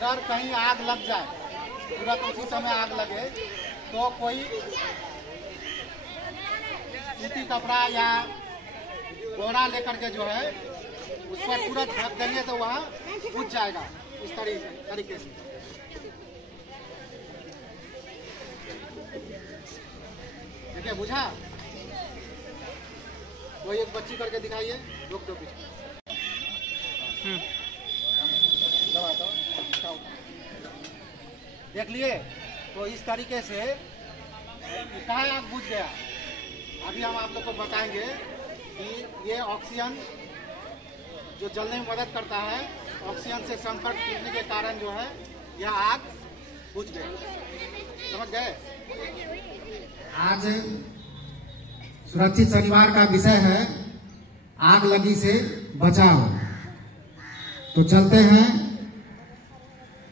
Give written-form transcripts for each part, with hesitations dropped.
अगर कहीं आग लग जाए, तुरंत उसी समय आग लगे, तो कोई सूती कपड़ा या बोरा लेकर के जो है उस पर तुरंत ढक देंगे तो वह बुझ जाएगा। इस तरीके से। देखिए, बुझा? कोई एक बच्ची करके दिखाइए। रोक दो पीछे। देख लिए? तो इस तरीके से कहाँ आग बुझ गया। अभी हम आप लोग को बताएंगे कि ये ऑक्सीजन जो जलने में मदद करता है, ऑक्सीजन से संपर्क टूटने के कारण जो है यह आग बुझ गई। समझ गए? आज सुरक्षित शनिवार का विषय है आग लगी से बचाव। तो चलते हैं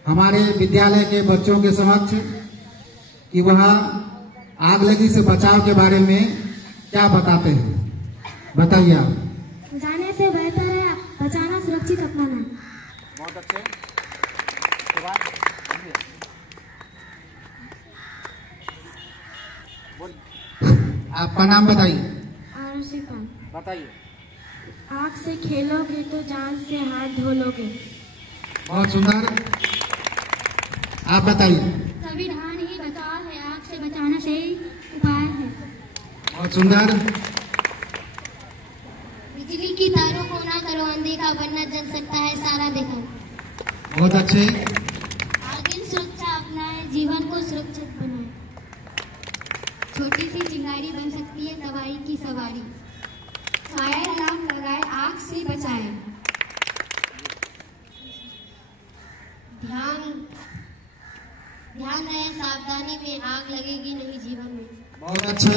हमारे विद्यालय के बच्चों के समक्ष कि वह आग लगी से बचाव के बारे में क्या बताते हैं। बताइए आप। जाने से बेहतर है बचाना, सुरक्षित अपनाना। बहुत अच्छे। आपका नाम बताइए। आरुषि खान। बताइए। आग से खेलोगे तो जान से हाथ धो लोगे। बहुत सुंदर। आप बताइए। संविधान ही बचाव है, आग से बचाना सही उपाय है। बहुत सुंदर। बिजली की तारों को ना करो अनदेखा, वरना जल सकता है सारा देखा। बहुत अच्छे। आगे सुरक्षा अपनाएं, जीवन को सुरक्षित बनाएं। छोटी सी चिंगारी बन सकती है दवाई की सवारी। फायर अलार्म लगाए, आग से बचाएं। ध्यान रहे सावधानी में, आग लगेगी नहीं जीवन में। बहुत अच्छे।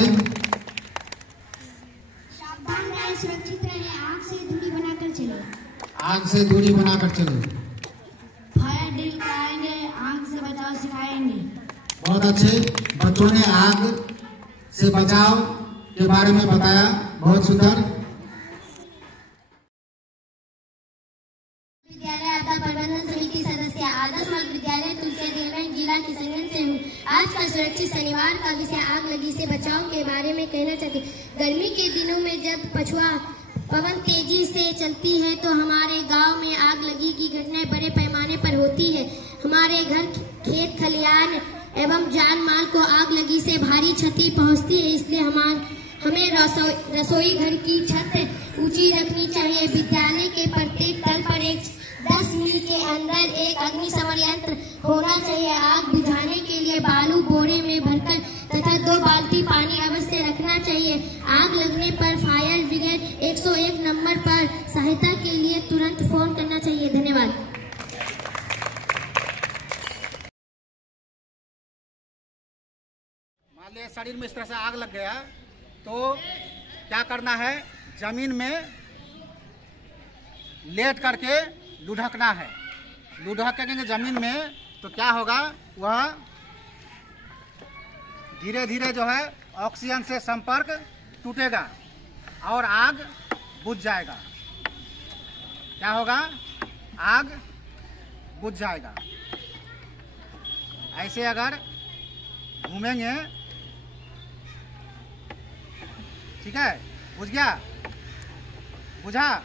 सावधान रहे, सुरक्षित रहे, आग से दूरी बनाकर चले। आग से दूरी बनाकर चले। फायर ड्रिल कराएंगे, आग से बचाव सिखाएंगे। बहुत अच्छे। बच्चों ने आग से बचाव के बारे में बताया। बहुत सुंदर। विद्यालय आता प्रबंधन समिति सदस्य आदर्श माध्यमिक विद्यालय तुलसी रेलवेंट जिला किशनगंज से हूँ। आज का सुरक्षित शनिवार का विषय आग लगी से बचाव के बारे में कहना चाहती। गर्मी के दिनों में जब पछुआ पवन तेजी से चलती है तो हमारे गांव में आग लगी की घटनाएं बड़े पैमाने पर होती है। हमारे घर, खेत खलियान एवं जान माल को आग लगी से भारी क्षति पहुंचती है, इसलिए हमें रसोई घर की छत ऊंची रखनी चाहिए। विद्यालय के प्रत्येक तल पर 10 मील के अंदर एक अग्निशमन यंत्र होना चाहिए। आग बुझाने के लिए बालू बोरे में भरकर तथा 2 बाल्टी पानी अवश्य रखना चाहिए। आग लगने पर फायर ब्रिगेड 101 नंबर पर सहायता के लिए तुरंत फोन करना चाहिए। धन्यवाद। मान लीजिए शरीर में इस तरह से आग लग गया तो क्या करना है, जमीन में लेट करके लुढ़कना है। लुढ़केंगे जमीन में तो क्या होगा, वह धीरे धीरे जो है ऑक्सीजन से संपर्क टूटेगा और आग बुझ जाएगा। क्या होगा, आग बुझ जाएगा। ऐसे अगर घूमेंगे, ठीक है, बुझ गया, बुझा।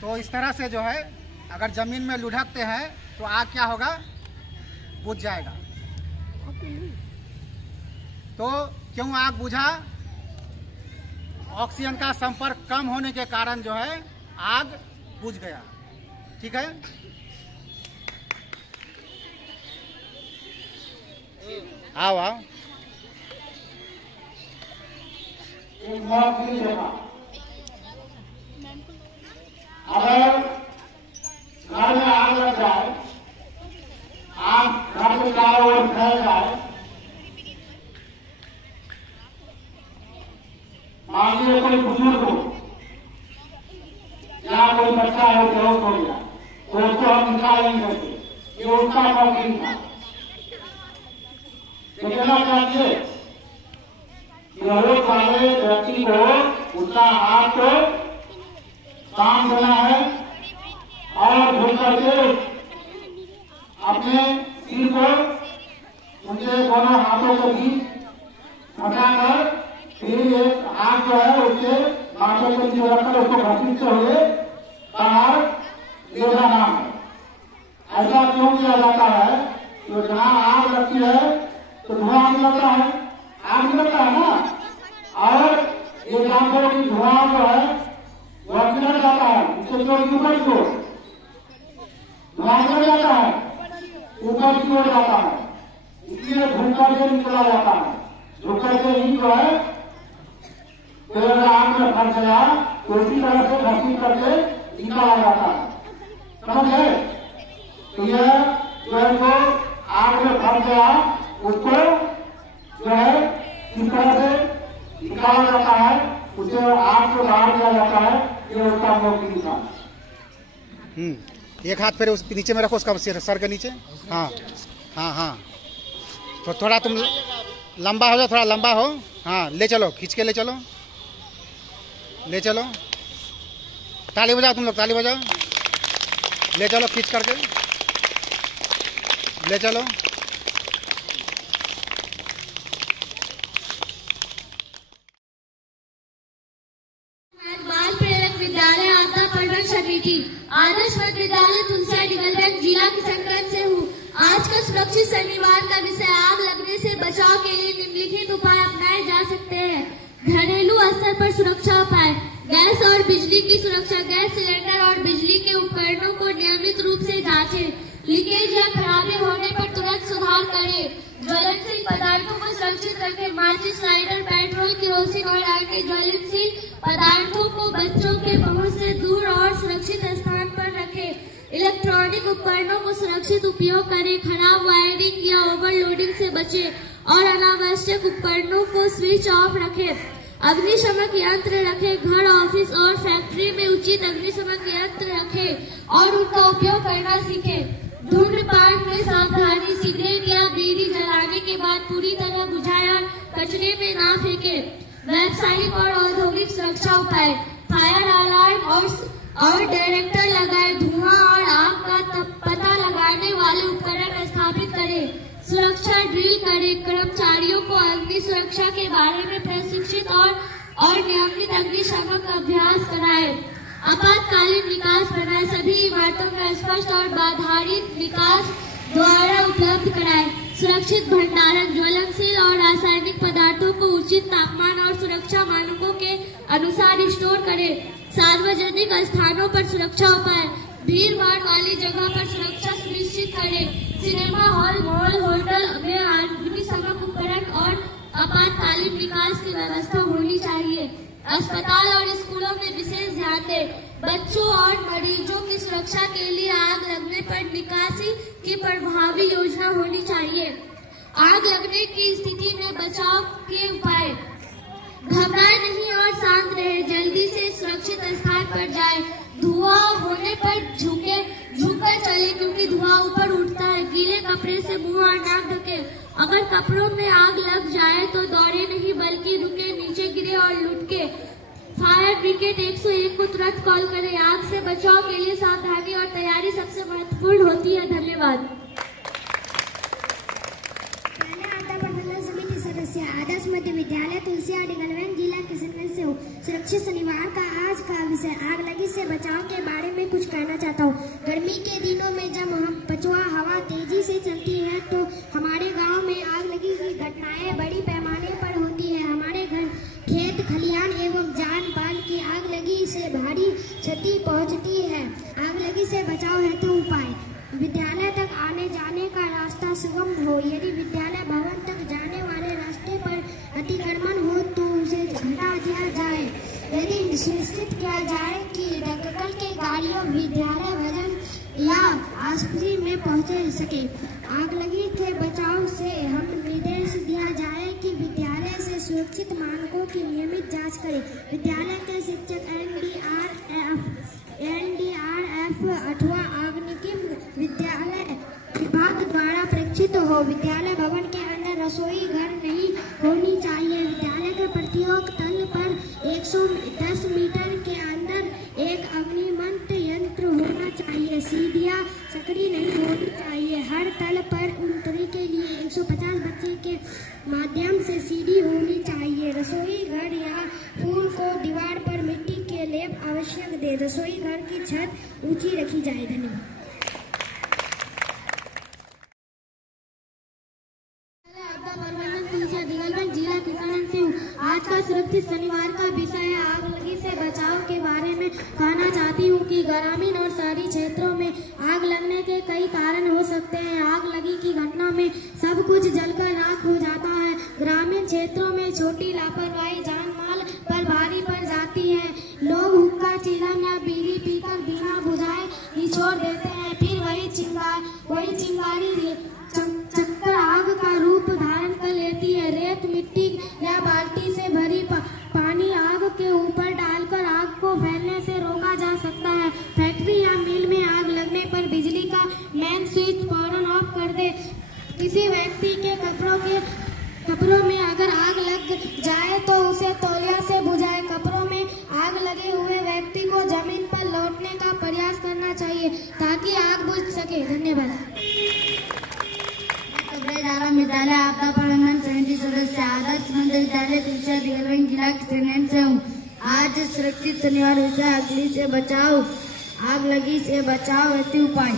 तो इस तरह से जो है अगर जमीन में लुढ़कते हैं तो आग क्या होगा, बुझ जाएगा। तो क्यों आग बुझा? ऑक्सीजन का संपर्क कम होने के कारण जो है आग बुझ गया। ठीक है। आओ आओ। अगर घर में आग लग जाए, आग घर के चारों ओर फैल जाए, मान लीजिए कोई बुजुर्ग हो या कोई बच्चा हो बेहोश हो गया तो उसको हम निकाल नहीं सकते, ये उसका शौकीन था। कहना चाहिए कि जरूरत वाले व्यक्ति को उसका हाथ को काम देना है और भूल करके अपने सिर को उनके दोनों हाथों के बीच फंसाकर फिर एक हाथ जो है उसके माथे के नीचे रखकर उसको घसीटते हुए बाहर ले जाना है। ऐसा क्यों किया जाता है? तो जहाँ आग लगती है तो धुआं निकलता है, आग निकलता है ना, और ये जानते कि धुआं जो है वह निकल जाता है, इससे जो ऊपर की ओर धुआं निकल जाता है, ऊपर की ओर जाता है, इसलिए झुककर से निकला जाता है। झुककर से ही जो है अगर आग में फंस गया तो इसी तरह से घसीट करके निकाला जाता है। समझ गए? तो यह जो है जो आग में फंस गया उसको जो है इस तरह से निकाला जाता है, उसे आग से बाहर दिया जाता है। ये उसका मौखिक था। एक हाथ फिर उस नीचे में रखो, उसका सर के नीचे। हाँ हाँ हाँ, तो थोड़ा तुम लंबा हो जाओ, थोड़ा लंबा हो। हाँ, ले चलो, खींच के ले चलो, ले चलो। ताली बजाओ तुम लोग, ताली बजाओ। ले चलो, खींच करके ले चलो। बाल प्रेरक विद्यालय आपदा प्रबंधन समिति आदर्श मध्य विद्यालय तुलसिया डेवलपमेंट जिला किशनगंज से हूँ। आज का सुरक्षित शनिवार का विषय आग लगने से बचाव के लिए निम्नलिखित उपाय अपनाए जा सकते हैं। घरेलू स्तर पर सुरक्षा उपाय: गैस और बिजली की सुरक्षा। गैस सिलेंडर और बिजली के उपकरणों को नियमित रूप से जांचें। लीकेज या खराबी होने पर तुरंत सुधार करें। ज्वलनशील पदार्थों को सुरक्षित रखें। माचिस, लाइटर, पेट्रोल, केरोसिन और अन्य ज्वलनशील पदार्थों को बच्चों के पहुंच से दूर और सुरक्षित स्थान पर रखें। इलेक्ट्रॉनिक उपकरणों को सुरक्षित उपयोग करें। खराब वायरिंग या ओवरलोडिंग से बचें और अनावश्यक उपकरणों को स्विच ऑफ रखें। अग्निशमक यंत्र रखें। घर, ऑफिस और फैक्ट्री में उचित अग्निशमक यंत्र रखें और उनका उपयोग करना सीखें। धूम्रपान में सावधानी। सिगरेट या बीड़ी जलाने के बाद पूरी तरह बुझाएं और कचरे में ना फेंकें। व्यावसायिक और औद्योगिक सुरक्षा उपाय: फायर अलार्म और डायरेक्टर लगाएं। धुआं और आग का पता लगाने वाले उपकरण स्थापित करें। सुरक्षा ड्रिल करें। कर्मचारियों को अग्नि सुरक्षा के बारे में प्रशिक्षित और नियमित अग्निशमक अभ्यास कराएं। आपातकालीन निकास बनाएं। सभी इमारतों का स्पष्ट और बाधारहित निकास द्वारा उपलब्ध कराएं। सुरक्षित भंडारण: ज्वलनशील और रासायनिक पदार्थों को उचित तापमान और सुरक्षा मानकों के अनुसार स्टोर करें। सार्वजनिक स्थानों पर सुरक्षा उपाय: भीड़ भाड़ वाली जगह पर सुरक्षा सुनिश्चित करें। सिनेमा हॉल, मॉल, होटल में अग्निशमक उपकरण और आपातकालीन निकास की व्यवस्था होनी चाहिए। अस्पताल और स्कूलों में विशेष ध्यान दें। बच्चों और मरीजों की सुरक्षा के लिए आग लगने पर निकासी की प्रभावी योजना होनी चाहिए। आग लगने की स्थिति में बचाव के उपाय: घबराएं नहीं और शांत रहे। जल्दी से सुरक्षित स्थान पर जाएं। धुआं होने पर झुककर चले क्योंकि धुआं ऊपर उठता है। गीले कपड़े से मुंह और नाक ढके। अगर कपड़ों में आग लग जाए तो दौड़े नहीं बल्कि रुके, नीचे गिरे और लुढ़के। फायर ब्रिगेड 101 को तुरंत कॉल करें। आग से बचाव के लिए सावधानी और तैयारी सबसे महत्वपूर्ण होती है। धन्यवाद। सदस्य आदर्श मध्य विद्यालय तुलसिया डेवलपमेंट जिला किशनगंज से हूँ। सुरक्षित शनिवार का आज का विषय आग लगी से बचाव के बारे में कुछ कहना चाहता हूँ। गर्मी के दिनों में जब पछुआ हवा तेजी से चलती है तो हमारे गांव में आग लगी की घटनाएं बड़ी पैमाने पर होती है। हमारे घर, खेत खलिहान एवं जान माल की आग लगी से भारी क्षति पहुँचती है। आग लगी से बचाव हेतु उपाय: विद्यालय तक आने जाने का रास्ता सुगम हो। यदि विद्यालय भवन तक जाने वाले रास्ते पर अतिक्रमण हो तो उसे हटा दिया जाए। यदि सुनिश्चित किया जाए कि दंगल के गाड़ियों विद्यालय भवन या आसपास में पहुंच सके। आग लगी के बचाव से हम निर्देश दिया जाए कि विद्यालय से सुरक्षित मानकों की नियमित जांच करें। विद्यालय के शिक्षक NDRF अथवा अग्निशमन विद्यालय विभाग द्वारा परीक्षित हो। विद्यालय भवन के अंदर रसोई घर नहीं होनी चाहिए। विद्यालय के प्रत्येक तल पर 110 मीटर के अंदर एक सीढ़ियाँ सकड़ी नहीं होनी चाहिए। हर तल पर उतरने के लिए 150 बच्चे के माध्यम से सीढ़ी होनी चाहिए। रसोई घर या फूल को दीवार पर मिट्टी के लेप आवश्यक दे। रसोई घर की छत ऊंची रखी जाए। धन्यवाद। जिला किसानगंज से हूँ। आज का सुरक्षित शनिवार का विषय है आग लगी से बचाव के बारे में कहना चाहती हूँ कि ग्रामीण और शहरी क्षेत्रों में आग लगने के कई कारण हो सकते हैं। आग लगी की घटना में सब कुछ जलकर राख हो जाता है। ग्रामीण क्षेत्रों में छोटी लापरवाही जान माल पर भारी पड़ जाती है। लोग हुक्का, चिलम या बीड़ी पीकर बिना बुझाए ही छोड़ देते हैं। फिर वही चिंगारी चक्कर आग का रूप धारण कर लेती है। रेत, मिट्टी या बाल्टी से भरी पानी आग के ऊपर डालकर आग को फैलने से रोका जा सकता है। फैक्ट्री या मिल में आग लगने पर बिजली का मेन स्विच फौरन ऑफ कर दे। किसी व्यक्ति के कपड़ों में अगर आग लग जाए तो उसे तौलिया से बुझाए। कपड़ों में आग लगे हुए व्यक्ति को जमीन पर लौटने का प्रयास करना चाहिए ताकि आग बुझ सके। धन्यवाद। विद्यालय आपदा प्रबंधन समिति सदस्य आदर्श मध्य विद्यालय तुलसिया दिगलगंज जिला किशनगंज से हूँ। आज सुरक्षित शनिवार विषय अग्नि से बचाव, आग लगी से बचाव हेतु उपाय।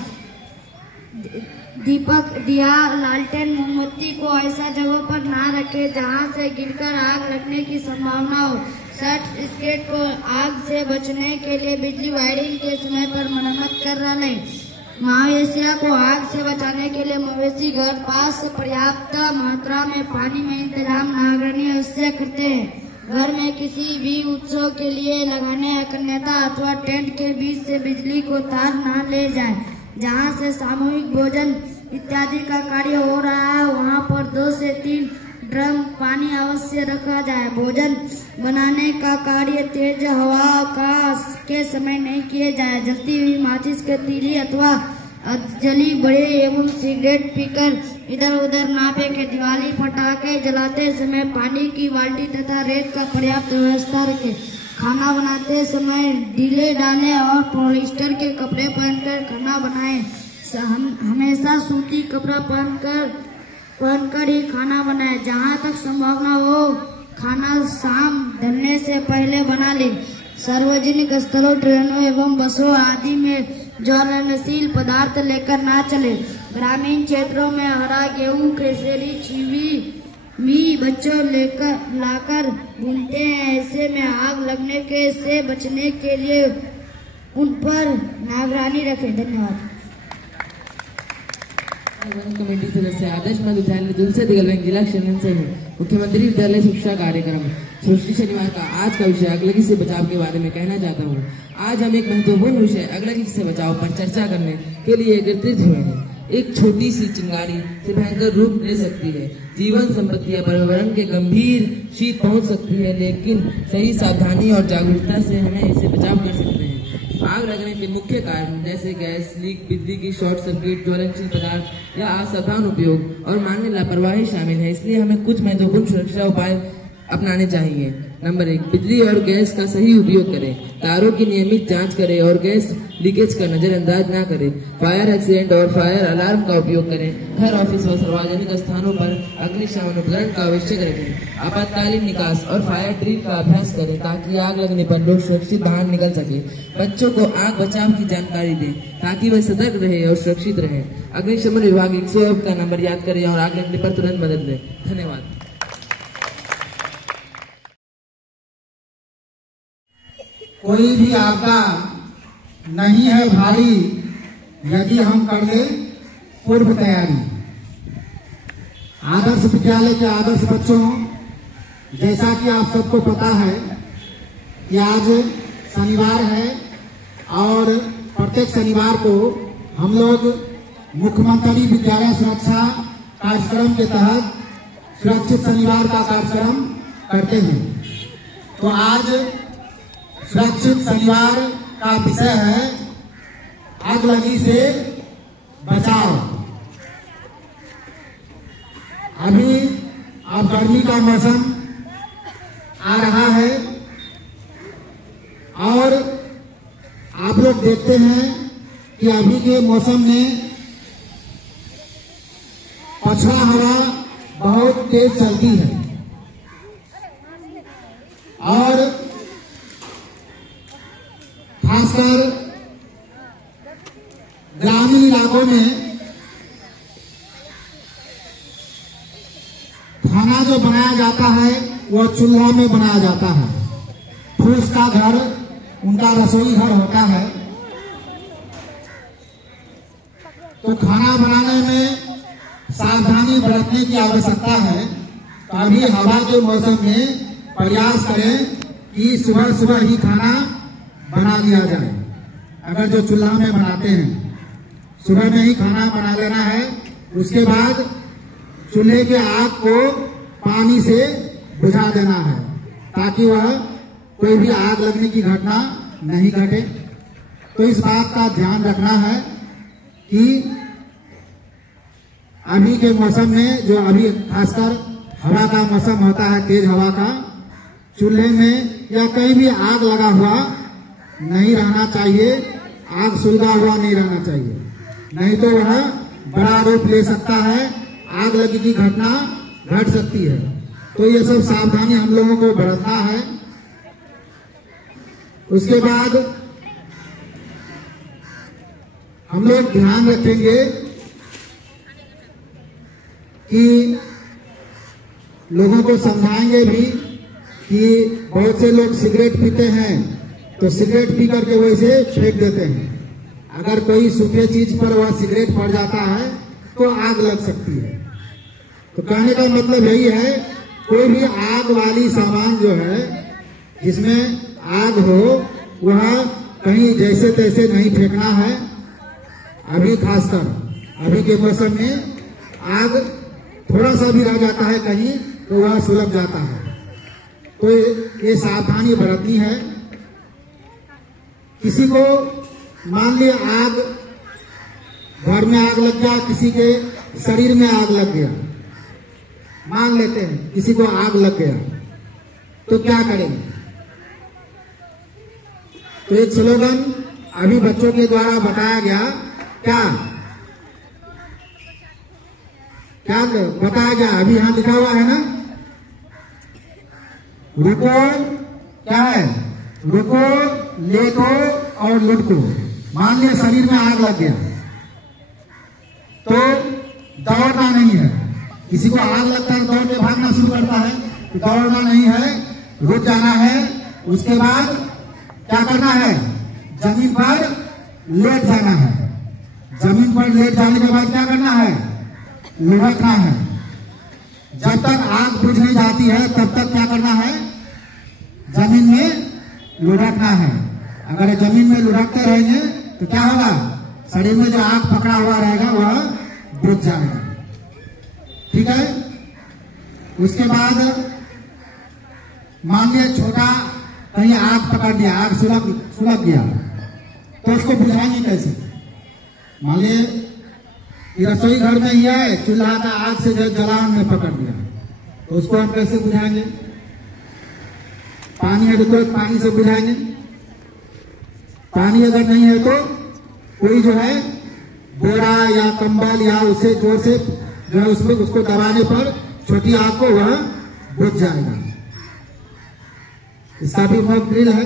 दीपक, दिया, लालटेन, मोमबत्ती को ऐसा जगह पर ना रखे जहाँ से गिरकर आग लगने की संभावना हो। सर्टिफिकेट को आग से बचने के लिए बिजली वायरिंग के समय पर मरम्मत करना नहीं। मवेशियों को आग से बचाने के लिए मवेशी घर पास पर्याप्त मात्रा में पानी में इंतजाम नागरिक अवश्य करते हैं। घर में किसी भी उत्सव के लिए लगाने कन्याता अथवा टेंट के बीच से बिजली को तार न ले जाए। जहां से सामूहिक भोजन इत्यादि का कार्य हो रहा है वहां पर 2 से 3 ड्रम पानी अवश्य रखा जाए। भोजन बनाने का कार्य तेज हवा के समय नहीं किए जाए। जलती हुई माचिस के तीली अथवा जली बड़े एवं सिगरेट पीकर इधर उधर ना फेंके। दिवाली पटाखे जलाते समय पानी की बाल्टी तथा रेत का पर्याप्त व्यवस्था रखें। खाना बनाते समय ढीले डाले और पॉलिस्टर के कपड़े पहनकर खाना बनाएं। हमेशा सूती कपड़ा पहनकर ही खाना बनाए। जहाँ तक संभावना हो खाना शाम ढलने से पहले बना ले। सार्वजनिक स्थलों, ट्रेनों एवं बसों आदि में ज्वलनशील पदार्थ लेकर ना चले। ग्रामीण क्षेत्रों में हरा गेहूं, केसरी, चीवी बच्चों लाकर भूनते हैं। ऐसे में आग लगने से बचने के लिए उन पर निगरानी रखें। धन्यवाद। कमेटी सदस्य आदर्श मध्य विद्यालय तुलसिया दिगलगंज जिला किशनगंज से हूँ। मुख्यमंत्री विद्यालय शिक्षा कार्यक्रम सुरक्षित शनिवार का आज का विषय आगलगी से बचाव के बारे में कहना चाहता हूँ। आज हम एक महत्वपूर्ण विषय आगलगी से बचाव पर चर्चा करने के लिए एकत्रित हुए हैं। एक छोटी सी चिंगारी से भयंकर रूप ले सकती है। जीवन, संपत्ति या पर्यावरण के गंभीर शीत पहुंच सकती है, लेकिन सही सावधानी और जागरूकता से हमें इसे बचाव कर सकते हैं। आग लगने के मुख्य कारण जैसे गैस लीक, बिजली की शॉर्ट सर्किट, ज्वलनशील पदार्थ या असावधान उपयोग और मानवीय लापरवाही शामिल है। इसलिए हमें कुछ महत्वपूर्ण सुरक्षा उपाय अपनाने चाहिए। नंबर 1, बिजली और गैस का सही उपयोग करें। तारों की नियमित जांच करें और गैस लीकेज का नजरअंदाज न करें। फायर एक्सीडेंट और फायर अलार्म का उपयोग करें। घर, ऑफिस और सार्वजनिक स्थानों पर अग्निशमन उपकरण का आवश्यक रखें। आपातकालीन निकास और फायर ड्रिल का अभ्यास करें ताकि आग लगने पर लोग सुरक्षित बाहर निकल सके। बच्चों को आग बचाव की जानकारी दें ताकि वे सतर्क रहे और सुरक्षित रहे। अग्निशमन विभाग 101 का नंबर याद करें और आग लगने पर तुरंत मदद दें। धन्यवाद। कोई भी आपदा नहीं है भारी यदि हम कर ले पूर्व तैयारी। आदर्श विद्यालय के आदर्श बच्चों, जैसा कि आप सबको पता है कि आज शनिवार है और प्रत्येक शनिवार को हम लोग मुख्यमंत्री विद्यालय सुरक्षा कार्यक्रम के तहत सुरक्षित शनिवार का कार्यक्रम करते हैं। तो आज सुरक्षित शनिवार का विषय है आगलगी से बचाव। अभी अब गर्मी का मौसम आ रहा है और आप लोग देखते हैं कि अभी के मौसम में पछुआ हवा बहुत तेज चलती है और खासकर ग्रामीण इलाकों में खाना जो बनाया जाता है वो चूल्हा में बनाया जाता है। फूस का घर उनका रसोई घर होता है। तो खाना बनाने में सावधानी बरतने की आवश्यकता है। तो अभी हवा के मौसम में प्रयास करें कि सुबह सुबह ही खाना बना लिया जाए। अगर जो चूल्हा में बनाते हैं सुबह में ही खाना बना लेना है। उसके बाद चूल्हे के आग को पानी से बुझा देना है ताकि वह कोई भी आग लगने की घटना नहीं घटे। तो इस बात का ध्यान रखना है कि अभी के मौसम में जो अभी खासकर हवा का मौसम होता है, तेज हवा का, चूल्हे में या कहीं भी आग लगा हुआ नहीं रहना चाहिए। आग सुलगा हुआ नहीं रहना चाहिए, नहीं तो वह बड़ा रूप ले सकता है। आग लगी की घटना घट सकती है। तो ये सब सावधानी हम लोगों को बरतना है। उसके बाद हम लोग ध्यान रखेंगे कि लोगों को समझाएंगे भी कि बहुत से लोग सिगरेट पीते हैं तो सिगरेट पी करके वैसे फेंक देते हैं। अगर कोई सूखे चीज पर वह सिगरेट पड़ जाता है तो आग लग सकती है। तो कहने का मतलब यही है, कोई भी आग वाली सामान जो है जिसमें आग हो वह कहीं जैसे तैसे नहीं फेंकना है। अभी खासकर अभी के मौसम में आग थोड़ा सा भी रह जाता है कहीं तो वह सुलग जाता है। तो ये सावधानी बरतनी है। किसी को मान लिया आग, घर में आग लग गया, किसी के शरीर में आग लग गया, मान लेते हैं किसी को आग लग गया तो क्या करेंगे? तो एक स्लोगन अभी बच्चों के द्वारा बताया गया। क्या क्या बताया गया? अभी यहां लिखा हुआ है ना, रुको, क्या है? रुको, लेटो और लुढ़को। मान लिया शरीर में आग लग गया तो दौड़ना नहीं है। किसी को आग लगता है दौड़ के भागना शुरू करता है, तो दौड़ना नहीं है, रुक जाना है। उसके बाद क्या करना है? जमीन पर लेट जाना है। जमीन पर लेट जाने के बाद क्या करना है? लुढ़कना है। जब तक आग बुझ नहीं जाती है तब तक क्या करना है? जमीन में लुढ़कना है। अगर जमीन में लुढ़कते रहेंगे तो क्या होगा? शरीर में जो आग पकड़ा हुआ रहेगा वह बुझ जाएगा। ठीक है। उसके बाद मान लिया छोटा कहीं आग पकड़ लिया, आग सुलग गया तो उसको बुझाएंगे कैसे? मान लिया रसोई घर में ही है, चूल्हा का आग से जलावन में पकड़ लिया तो उसको हम कैसे बुझाएंगे? पानी है तो पानी से बुझाएंगे। पानी अगर नहीं है तो कोई जो है बोरा या कंबल या उसे जोर से जो है उसमें उसको दबाने पर छोटी आग को वह बुझ जाएगा। इसका भी मॉक ड्रिल है।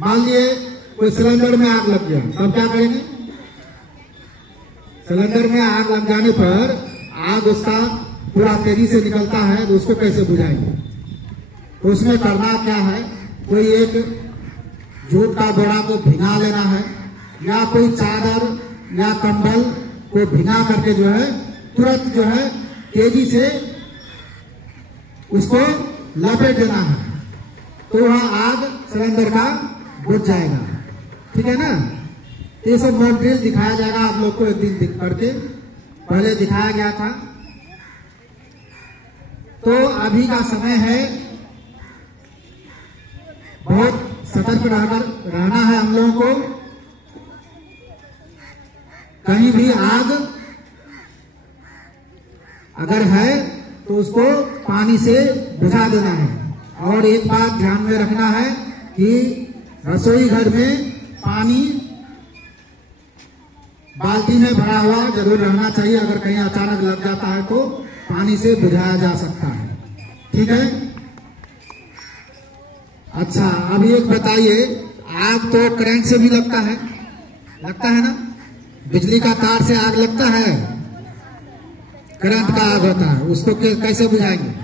मान लिए कोई सिलेंडर में आग लग गया, तब क्या करेंगे? सिलेंडर में आग लग जाने पर आग उसका पूरा तेजी से निकलता है तो उसको कैसे बुझाएंगे? तो उसमें करना क्या है? कोई एक जूट का बोरा को भिगा लेना है या कोई चादर या कंबल को भिगा करके जो है तुरंत जो है तेजी से उसको लपेट देना है तो वह आग सिलेंडर का बुझ जाएगा। ठीक है ना। ये सब मॉक ड्रिल दिखाया जाएगा आप लोग को एक दिन करके, पहले दिखाया गया था। तो अभी का समय है, बहुत सतर्क रहना है हम लोगों को। कहीं भी आग अगर है तो उसको पानी से बुझा देना है। और एक बात ध्यान में रखना है कि रसोई घर में पानी बाल्टी में भरा हुआ जरूर रहना चाहिए। अगर कहीं अचानक लग जाता है तो पानी से बुझाया जा सकता है। ठीक है। अच्छा, अब एक बताइए, आग तो करंट से भी लगता है ना? बिजली का तार से आग लगता है, करंट का आग होता है, उसको कैसे बुझाएंगे?